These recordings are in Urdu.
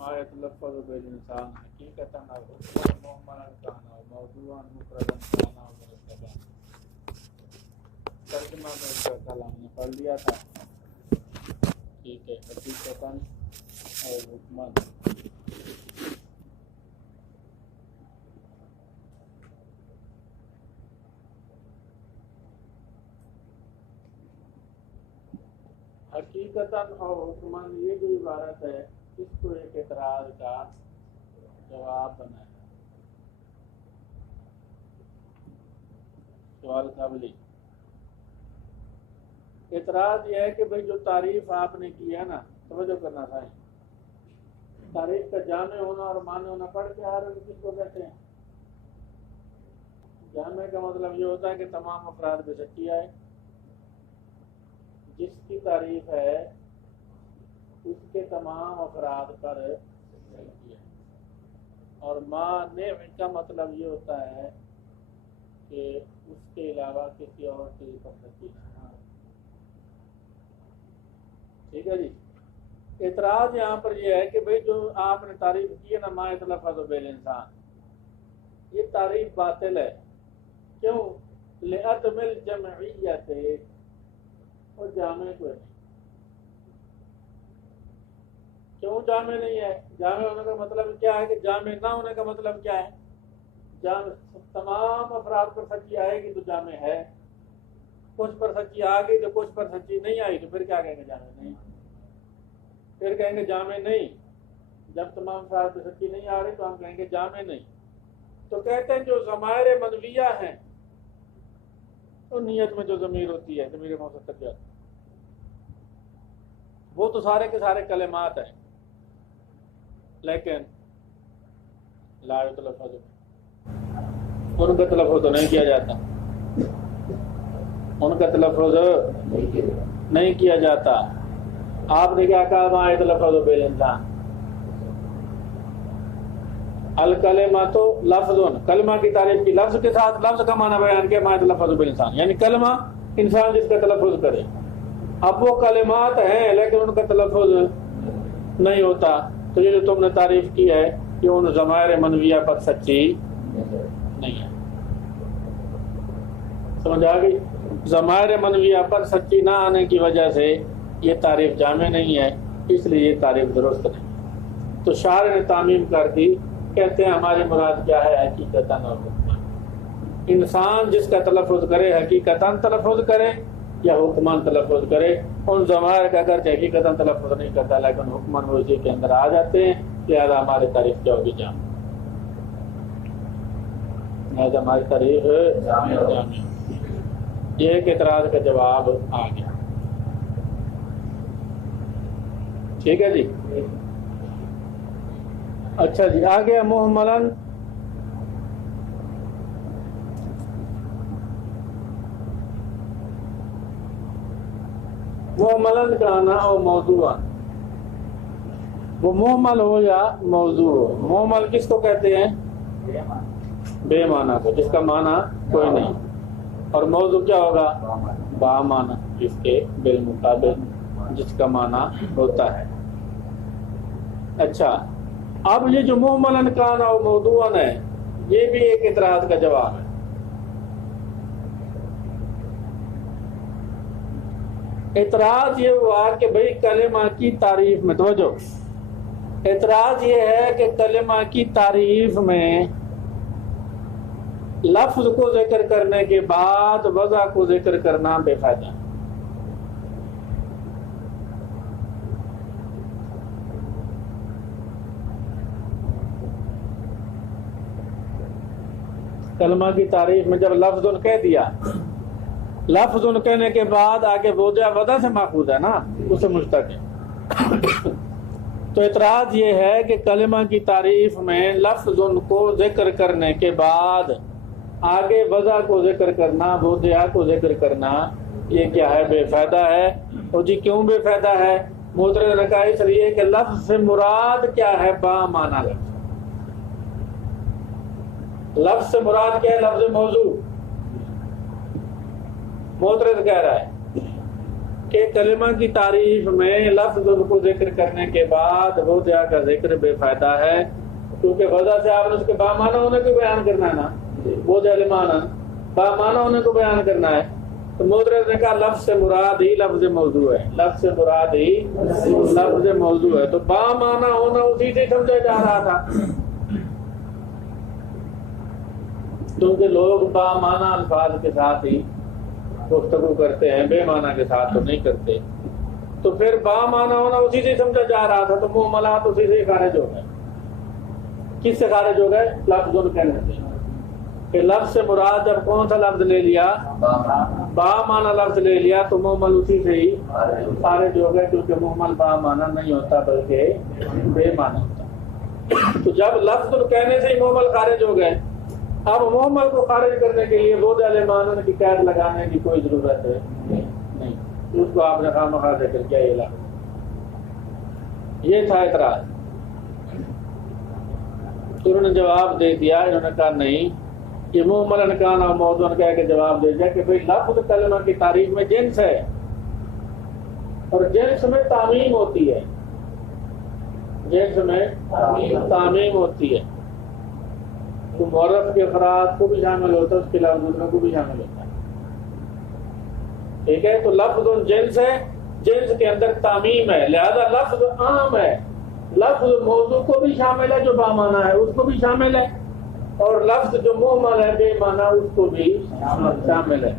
ما يتلفظ بالإنسان حقيقة أو حكما مهملا كان أو موضوعا مفردا كان أو مركبا. ترجمہ میں اس کا کلام نے پڑھ لیا تھا. ٹھیک ہے. حقیقتاً اور حکماً. حقیقتاً اور حکماً یہ جو عبارت ہے اس کو ایک اعتراض کا جواب بنایا. سوال قبلی اعتراض یہ ہے کہ بھئی جو تعریف آپ نے کی ہے نا، توجہ کرنا تھا، تعریف کا جامع ہونا اور معنی ہونا پڑھ کے ہر کس کو کہتے ہیں؟ جامع کا مطلب یہ ہوتا ہے کہ تمام افراد پہ سچی آئے. جس کی تعریف ہے اس کے تمام افراد پر سچی ہے. اور معنی کا مطلب یہ ہوتا ہے کہ اس کے علاوہ کسی اور چیز پر سچی نہ. ٹھیک ہے جی. اعتراض یہاں پر یہ ہے کہ بھئی جو آپ نے تعریف کی ہے نا ما یتلفظ بالانسان، یہ تعریف باطل ہے. کیوں؟ لعدم الجمعیت، اور جامع کو نہیں. کیوں جامع نہیں ہے؟ جامع ہونے کا مطلب کیا ہے؟ کہ جامع نہ ہونے کا مطلب کیا ہے؟ جامع تمام افراد پر سچی آئے گی تو جامع ہے، کچھ پر سچی آ گئی تو کچھ پر سچی نہیں آئی تو پھر کیا کہیں گے؟ جامع نہیں. پھر کہیں گے جامع نہیں. جب تمام افراد پر سچی نہیں آ رہی تو ہم کہیں گے جامع نہیں. تو کہتے ہیں جو ضمائر منویہ ہیں تو نیت میں جو ضمیر ہوتی ہے، ضمیر موصوف ہے، وہ تو سارے کے سارے کلمات ہیں، لیکن لا یتلفظ، ان کا تلفظ تو نہیں کیا جاتا، ان کا تلفظ نہیں کیا جاتا. آپ نے کیا کہا؟ ما یتلفظ بالانسان. الکلمۃ لفظ، کلمہ کی تعریف کی لفظ کے ساتھ، لفظ کا معنی بیان کیا ما یتلفظ بالانسان، یعنی کلمہ انسان جس کا تلفظ کرے. اب وہ کلمات ہیں لیکن ان کا تلفظ نہیں ہوتا. تو یہ جو تم نے تعریف کی ہے کہ ان ضمائر منویہ پر سچی نہیں ہے. سمجھ آ گئی؟ ضمائر منویہ پر سچی نہ آنے کی وجہ سے یہ تعریف جامع نہیں ہے، اس لیے یہ تعریف درست نہیں. تو شارح نے تعمیم کر دی، کہتے ہیں ہماری مراد کیا ہے؟ حقیقتاً اور حکماً. انسان جس کا تلفظ کرے حقیقتاً تلفظ کرے یا حکماً تلفظ کرے، ان ضمائر کا اگر حقیقتاً تلفظ نہیں کرتا لیکن حکماً وہ اسی کے اندر آ جاتے ہیں، لہٰذا ہماری تعریف کیا ہوگی؟ جامع. لہٰذا ہماری تعریف جامع. یہ ایک اعتراض کا جواب آ گیا. ٹھیک ہے جی. اچھا جی، آگے محملاً. محملاً کا آنا اور موضوع، وہ محمل ہو یا موضوع ہو. محمل کس کو کہتے ہیں؟ بے معنی کو، جس کا معنی کوئی نہیں. اور موضوع کیا ہوگا؟ با معنی، جس کے بالمطابق جس کا معنی ہوتا ہے. اچھا، اب یہ جو محملاً کان اور موضوعاً ہے، یہ بھی ایک اعتراض کا جواب ہے. اعتراض یہ ہوا کہ بھئی کلمہ کی تعریف میں، توجہ، اعتراض یہ ہے کہ کلمہ کی تعریف میں لفظ کو ذکر کرنے کے بعد وضع کو ذکر کرنا بے فائدہ. کلمہ کی تعریف میں جب لفظ کہہ دیا، لفظ کہنے کے بعد آگے وضع سے ماخوذ ہے نا، اسے مشتق ہے. تو اعتراض یہ ہے کہ کلمہ کی تعریف میں لفظ کو ذکر کرنے کے بعد آگے وضع کو ذکر کرنا، وضع کو ذکر کرنا، یہ کیا ہے؟ بے فائدہ ہے. اور جی کیوں بے فائدہ ہے؟ معترض نے کہا اس لیے کہ لفظ سے مراد کیا ہے؟ با معنی لفظ. لفظ سے مراد کیا ہے؟ لفظ موضوع. معترض کہہ رہا ہے کہ کلمہ کی تعریف میں لفظ کو ذکر کرنے کے بعد وضع کا ذکر بے فائدہ ہے، کیونکہ وضع سے آپ نے اس کے بامانہ ہونے کو بیان کرنا ہے نا، وضع لمانہ بامانہ ہونے کو بیان کرنا ہے. تو مدرس نے کہا لفظ سے مراد ہی لفظ موضوع ہے، لفظ سے مراد ہی لفظ موضوع ہے. تو بامانہ ہونا اسی سے سمجھا جا رہا تھا، کیونکہ لوگ بامانہ الفاظ کے ساتھ ہی گفتگو کرتے ہیں، بے معنی کے ساتھ تو نہیں کرتے. تو پھر بامعنی ہونا اسی سے سمجھا جا رہا تھا، تو محملات اسی سے خارج ہو گئے. کس سے خارج ہو گئے؟ لفظ کہنے سے. کہ لفظ سے مراد جب کون سا لفظ لے لیا؟ بامعنی لفظ لے لیا تو محمل اسی سے ہی خارج ہو گئے، کیونکہ محمل بامعنی نہیں ہوتا بلکہ بے معنی ہوتا. تو جب لفظ کہنے سے ہی محمل خارج ہو گئے، اب محمل کو خارج کرنے کے لیے وضع لمانن کی قید لگانے کی کوئی ضرورت ہے نہیں. اس کو آپ نے خواہ ذکر کیا. یہ تھا اعتراض. انہوں نے جواب دے دیا، انہوں نے کہا نہیں، یہ محمل انکان اور موضوع کہہ کے جواب دے دیا کہ بھئی لفظ کلمہ کی تعریف میں جنس ہے، اور جنس میں تعمیم ہوتی ہے، جنس میں تعمیم ہوتی ہے. تو معرف کے افراد کو بھی شامل ہوتا ہے، اس کے علاوہ دوسروں کو بھی شامل ہوتا ہے. ٹھیک ہے، تو لفظ جنس ہے، جنس کے اندر تعمیم ہے، لہذا لفظ عام ہے. لفظ موضوع کو بھی شامل ہے جو بامعنی ہے، اس کو بھی شامل ہے، اور لفظ جو محمل ہے بے معنی اس کو بھی شامل ہے.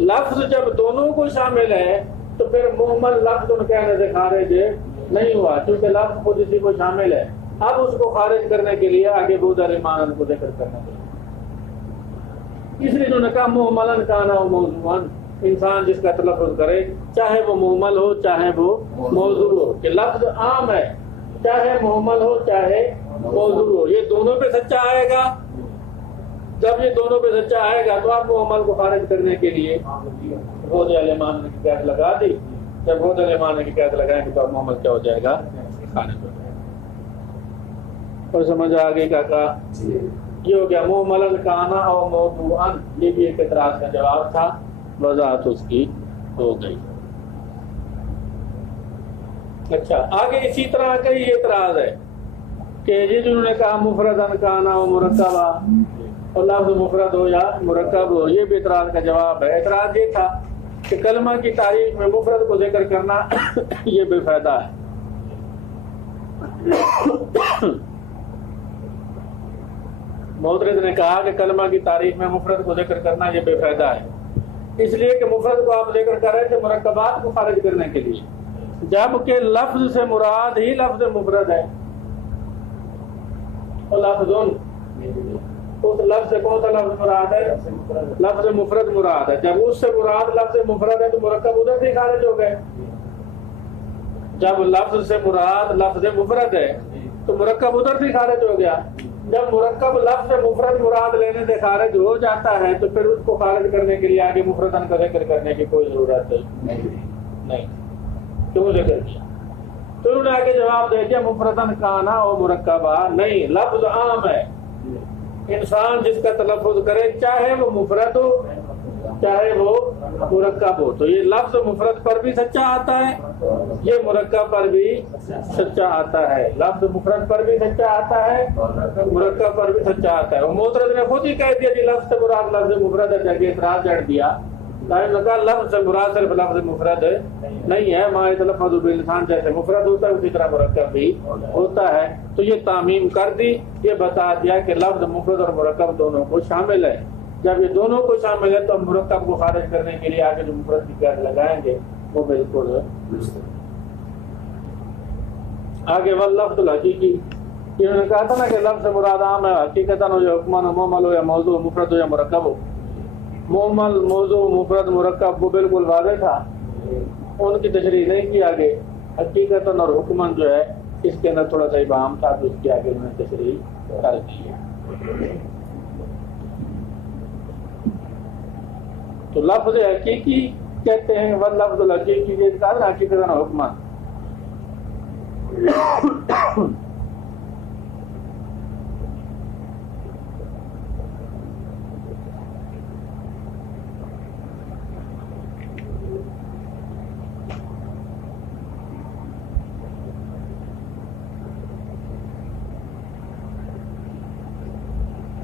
لفظ جب دونوں کو شامل ہے تو پھر محمل لفظ کہنے سے خارج نہیں ہوا، کیونکہ لفظ خود اسی کو شامل ہے. اب اس کو خارج کرنے کے لیے آگے وضع لمانن کو ذکر کرنا چاہیے. اس لیے انہوں نے کہا محملن کان و موضوعن، انسان جس کا تلفظ کرے چاہے وہ محمل ہو چاہے وہ موضوع ہو، کہ لفظ عام ہے چاہے محمل ہو چاہے موضوع ہو، یہ دونوں پہ سچا آئے گا. جب یہ دونوں پہ سچا آئے گا تو آپ محمل کو خارج کرنے کے لیے وضع لمانن کی قید لگا دی. جب وضع لمانن کی قید لگائیں گے تو اب محمل کیا ہو جائے گا؟ خارج ہو جائے گا. اور سمجھ آگے کا کہا یہ ہو گیا محملن کانا اور موضوعن. یہ بھی ایک اعتراض کا جواب تھا، وضاحت اس کی ہو گئی. اچھا، آگے اسی طرح کا یہ اعتراض ہے کہ جنہوں نے کہا مفردن کانا و مرکبہ، اور لفظ مفرد ہو یا مرکب ہو، یہ بھی اعتراض کا جواب ہے. اعتراض یہ تھا کہ کلمہ کی تعریف میں مفرد کو ذکر کرنا یہ بے فائدہ ہے. معترض نے کہا کہ کلمہ کی تعریف میں مفرد کو ذکر کرنا یہ بے فائدہ ہے، اس لیے کہ مفرد کو آپ ذکر کر رہے تھے مرکبات کو خارج کرنے کے لیے، جبکہ لفظ سے مراد ہی لفظ مفرد ہے. اور لفظ اس لفظ سے کون سا لفظ مراد ہے؟ لفظ مفرد مراد ہے. جب اس سے مراد لفظ مفرد ہے تو مرکب ادھر سے خارج ہو گئے. جب لفظ سے مراد لفظ مفرد ہے تو مرکب ادھر سے خارج ہو گیا. جب مرکب لفظ مفرد مراد لینے سے خارج ہو جاتا ہے تو پھر اس کو خارج کرنے کے لیے آگے مفردن کا ذکر کرنے کی کوئی ضرورت نہیں. کیوں ذکر کیا؟ تو انہوں نے آگے جواب دے دیا مفردن کانا اور مرکبہ نہیں، لفظ عام ہے. انسان جس کا تلفظ کرے چاہے وہ مفرد ہو چاہے وہ مرکب ہو، تو یہ لفظ مفرد پر بھی سچا آتا ہے، یہ مرکب پر بھی سچا آتا ہے. لفظ مفرد پر بھی سچا آتا ہے، مرکب پر بھی سچا آتا ہے. اور معترض نے خود ہی کہہ دیا کہ لفظ سے مراد لفظ مفرد ہے، جگہ اعتراض جڑ دیا. لفظ سے مراد صرف لفظ مفرد نہیں ہے، ما یتلفظ باللسان جیسے مفرد ہوتا ہے اسی طرح مرکب بھی ہوتا ہے. تو یہ تعمیم کر دی، یہ بتا دیا کہ لفظ مفرد اور مرکب دونوں کو شامل ہے. جب یہ دونوں کو شامل ہے تو مرکب کو خارج کرنے کے لیے آگے جو مفرد کی قید لگائیں گے وہ بالکل آگے واللفظ الحقیقی. انہوں نے کہا تھا نا کہ لفظ مراد عام ہے، حقیقتاً ہو یا حکماً ہو، محمل ہو یا موضوع، مفرد ہو یا مرکب ہو. محمل، موضوع، مفرد، مرکب وہ بالکل واضح تھا، ان کی تشریح نہیں کی آگے. حقیقتاً اور حکماً جو ہے اس کے اندر تھوڑا سا ابہام تھا تو اس کی آگے انہوں نے تشریح کر دی ہے. تو لفظ حقیقی کہتے ہیں واللفظ الحقیقی، یہ کہا نا حقیقتاً اور حکماً.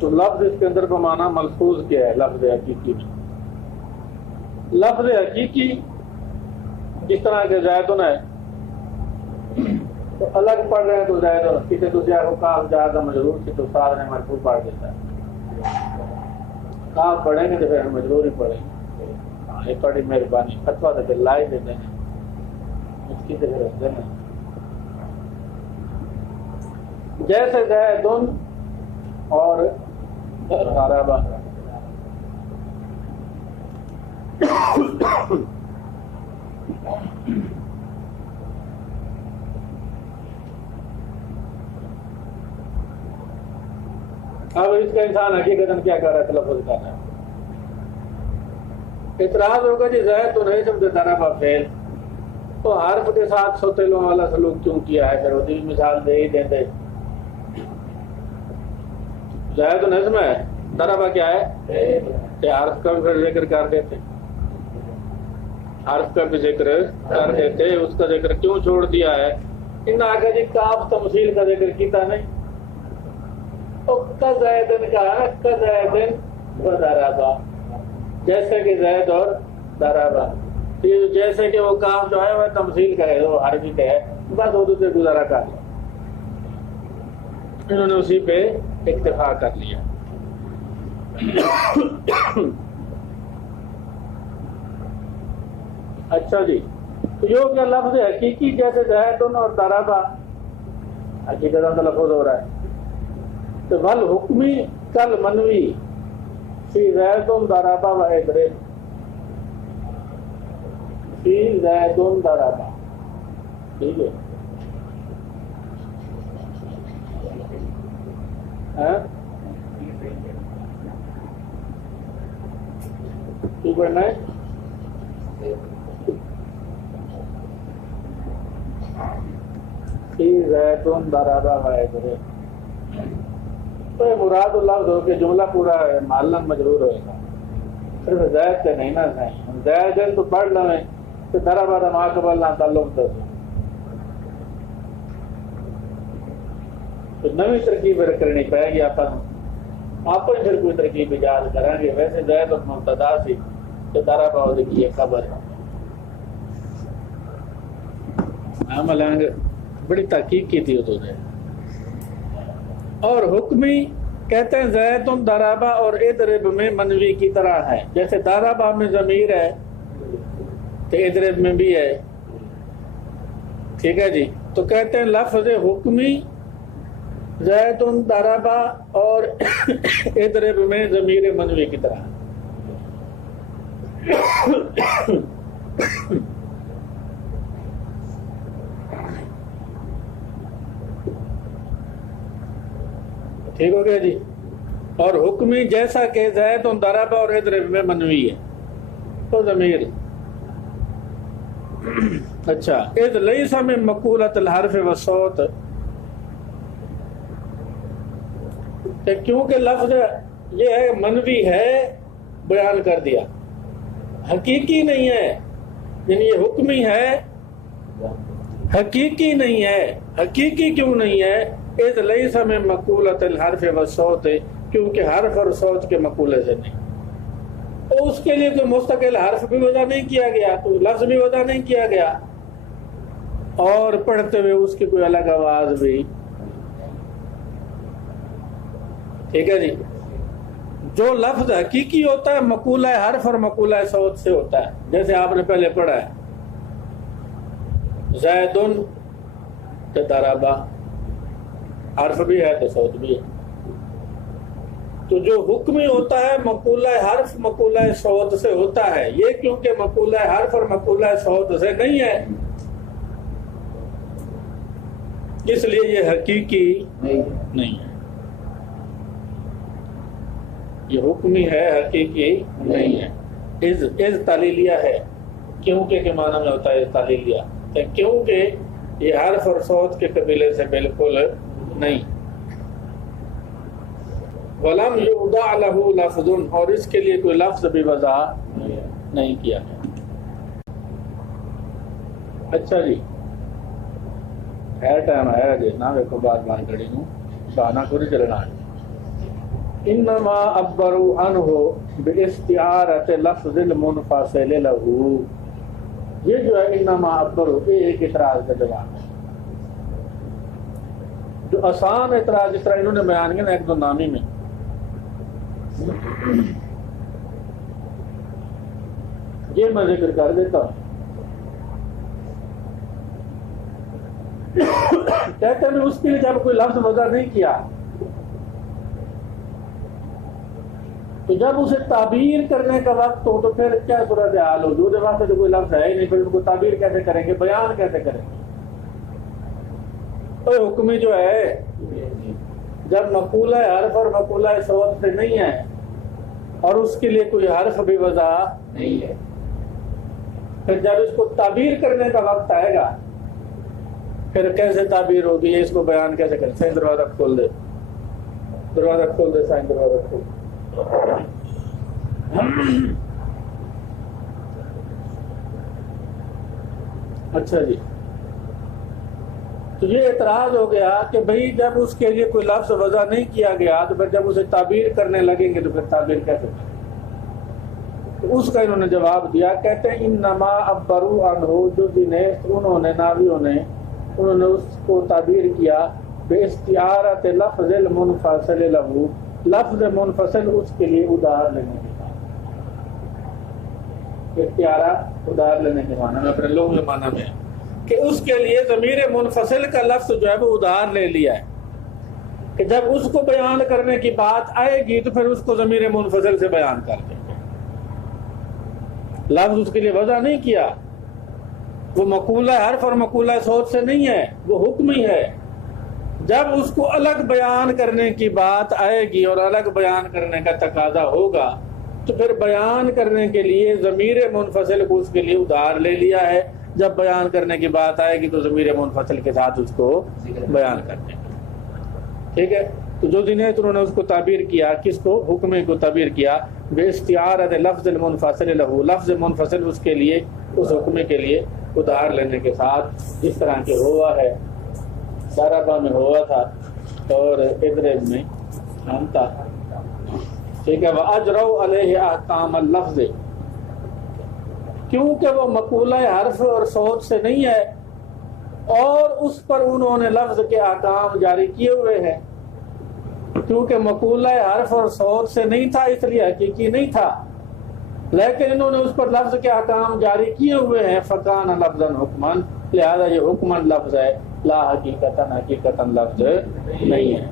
تو لفظ اس کے اندر کا معنی ملفوظ کیا ہے لفظ حقیقی میں؟ لفظ حقیقی جس طرح کے زیدن ہے تو الگ پڑھ رہے ہیں تو زیدن کسی دوسرے کو کاف زیادہ مجرور کی تو ساتھ نے مرفوع پڑھ دیتا ہے. کاف پڑھیں گے تو پھر ہم مجرور ہی پڑھیں گے. ہاں یہ بڑی مہربانی فتوا تو پھر لائی دیتے ہیں اس کی تو پھر رکھ دینا. جیسے زیدن اور ضربہ اب اس کا انسان حقیقتاً کیا کر رہا ہے تلفظ کر رہا ہے. اعتراض ہوگا جی زید تو نہیں سمجھے ضربہ فعل تو حرف کے ساتھ سوتیلوں والا سلوک کیوں کیا ہے؟ پھر وہی مثال دے ہی دیں دے. زید نظم ہے ضربہ کیا ہے کہ حرف کا بھی پھر ذکر کر دیتے حرف کا بھی ذکر کر دیتے. اس کا ذکر کیوں چھوڑ دیا ہے؟ ان آگے جی کاف تمثیل کا ذکر کیتا نہیں زیدن کا زیدن و ضربہ جیسے کہ زید اور ضربہ جیسے کہ وہ کاف جو ہے وہ تمثیل کا ہے وہ عربی کا ہے بس اردو سے گزارا کر لیا. انہوں نے اسی پہ اکتفا کر لیا. اچھا جی تو یہ کیا لفظ حقیقی جیسے زیدن اور ضربہ حقیقت لفظ ہو رہا ہے تو ول حکمی کل منوی فی زیدن ضربہ و اضرب فی زیدن ضربہ ٹھیک ہے. کی پڑھنا ہے فی زیدن ضربہ و اضرب تو مراد لفظ ہو کہ جملہ پورا معلن مجرور ہوئے گا صرف زید سے نہیں نا زید تو پڑھ لیں تو ضربہ ما قبل نہ تعلق تو نئی ترکیب کرنی پائے گی آپ پھر کوئی ترکیب ایجاد کریں گے. ویسے زید اور مبتدا سی تو ضربہ ہو دیکھیے خبر عمل آئیں گے بڑی تحقیق کی تھی تو اور حکمی کہتے ہیں زیدن ضربہ اور اضرب میں منوی کی طرح ہے. جیسے ضربہ میں ضمیر ہے تو اضرب میں بھی ہے ٹھیک ہے جی. تو کہتے ہیں لفظ حکمی زیدن ضربہ اور اضرب میں ضمیر منوی کی طرح ٹھیک ہو گیا جی. اور حکمی جیسا کہ زیدن ضربہ اور اضرب میں منوی ہے تو ضمیر اچھا اذ لیس من مقولۃ الحرف والصوت کہ کیونکہ لفظ یہ ہے منوی ہے بیان کر دیا حقیقی نہیں ہے یعنی یہ حکمی ہے حقیقی نہیں ہے. حقیقی کیوں نہیں ہے؟ اذ لیس من مقولۃ الحرف والصوت کیونکہ حرف اور صوت کے مقولے سے نہیں. تو اس کے لیے کوئی مستقل حرف بھی وضع نہیں کیا گیا تو لفظ بھی وضع نہیں کیا گیا اور پڑھتے ہوئے اس کی کوئی الگ آواز بھی ٹھیک ہے جی. جو لفظ حقیقی ہوتا ہے مقولہ حرف اور مقولہ صوت سے ہوتا ہے. جیسے آپ نے پہلے پڑھا ہے زیدن ضربہ حرف بھی ہے تو صوت بھی ہے. تو جو حکمی ہوتا ہے مقولہ حرف مقولہ صوت سے ہوتا ہے. یہ کیونکہ مقولہ حرف اور مقولہ صوت سے نہیں ہے اس لیے یہ حقیقی نہیں ہے. یہ حکمی ہے حقیقی نہیں ہے. از تعلیلیہ ہے کیونکہ کے معنی میں ہوتا ہے از تعلیلیہ کیونکہ یہ حرف اور صوت کے قبیلے سے بالکل نہیں. وَلَمْ يُوضَعْ لَهُ لَفْظٌ اور اس کے لیے کوئی لفظ بھی وضع نہیں کیا گیا. اچھا جی ہے ٹائم آیا جی نہ دیکھو بات بات کری ہوں بہانا کو نہیں چلنا ہے. انما عبروا عنہ باستعارۃ لفظ المنفصل لہ، یہ جو ہے انما عبروا، یہ ایک اعتراض کا جواب ہے۔ جو آسان اعتراض جس طرح انہوں نے بیان کیا نا ایک دو نامی میں، یہ میں ذکر کر دیتا ہوں۔ کہتے ہیں اس کے لیے جب کوئی لفظ وضع نہیں کیا تو جب اسے تعبیر کرنے کا وقت ہو تو پھر کیا صورت حال ہو؟ جو واسطے تو کوئی لفظ ہے ہی نہیں، پھر ان کو تعبیر کیسے کریں گے، بیان کیسے کریں گے؟ تو حکمی جو ہے جب مقولہ حرف اور مقولہ صوت سے نہیں ہے اور اس کے لیے کوئی حرف بھی وضع نہیں ہے، پھر جب اس کو تعبیر کرنے کا وقت آئے گا پھر کیسے تعبیر ہوگی، اس کو بیان کیسے کریں؟ سائن دروازہ کھول دے، دروازہ کھول دے، سائن دروازہ کھول دے۔ اچھا جی، تو یہ اعتراض ہو گیا کہ بھئی جب اس کے لیے کوئی لفظ وضع نہیں کیا گیا تو پھر جب اسے تعبیر کرنے لگیں گے تو پھر تعبیر کیسے کریں؟ تو اس کا انہوں نے جواب دیا، کہتے ہیں انما عبروا عنہ، جو دنیست انہوں نے ناویوں نے انہوں نے اس کو تعبیر کیا باستعارۃ لفظ المنفصل لہ، لفظ منفصل اس کے لیے ادھار لینے کے بعد، استعارہ ادھار لینے کے معنی میں، اپنے لغوی معنی میں کہ اس کے لیے ضمیر منفصل کا لفظ جو ہے وہ ادھار لے لیا ہے کہ جب اس کو بیان کرنے کی بات آئے گی تو پھر اس کو ضمیر منفصل سے بیان کر دیں گے۔ لفظ اس کے لیے وضع نہیں کیا، وہ مقولہ حرف اور مقولہ صوت سے نہیں ہے، وہ حکم ہی ہے۔ جب اس کو الگ بیان کرنے کی بات آئے گی اور الگ بیان کرنے کا تقاضا ہوگا تو پھر بیان کرنے کے لیے ضمیر منفصل کو اس کے لیے ادھار لے لیا ہے، جب بیان کرنے کی بات آئے گی تو ضمیر منفصل کے ساتھ اس کو بیان کر دیں گے۔ ٹھیک ہے، تو جو دن ہے انہوں نے اس کو تعبیر کیا، کس کو؟ حکمے کو تعبیر کیا باستعارۃ لفظ المنفصل لہ، لفظ منفصل اس کے لیے، اس حکمے کے لیے ادھار لینے کے ساتھ، جس طرح کہ ہوا ہے سارابا میں ہوا تھا اور ادرب میں ہم تھا۔ ٹھیک ہے، وَأَجْرَوْا عَلَيْهِ أَحْكَامَ اللَّفْظِ، کیونکہ وہ مقولہ حرف اور صوت سے نہیں ہے اور اس پر انہوں نے لفظ کے احکام جاری کیے ہوئے ہیں۔ کیونکہ مقولہ حرف اور صوت سے نہیں تھا اس لیے حقیقی نہیں تھا، لیکن انہوں نے اس پر لفظ کے احکام جاری کیے ہوئے ہیں، فَكَانَ لَفْظًا حُكْمًا، لہذا یہ حکماً لفظ ہے، لا حقیقتاً لفظ نہیں ہے۔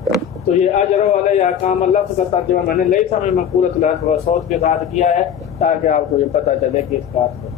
تو یہ اجروا علیہ احکام اللفظ کا ترجمہ میں نے لیس من مقولۃ الحرف و صوت کے ساتھ کیا ہے تاکہ آپ کو یہ پتہ چلے کہ اس بات کو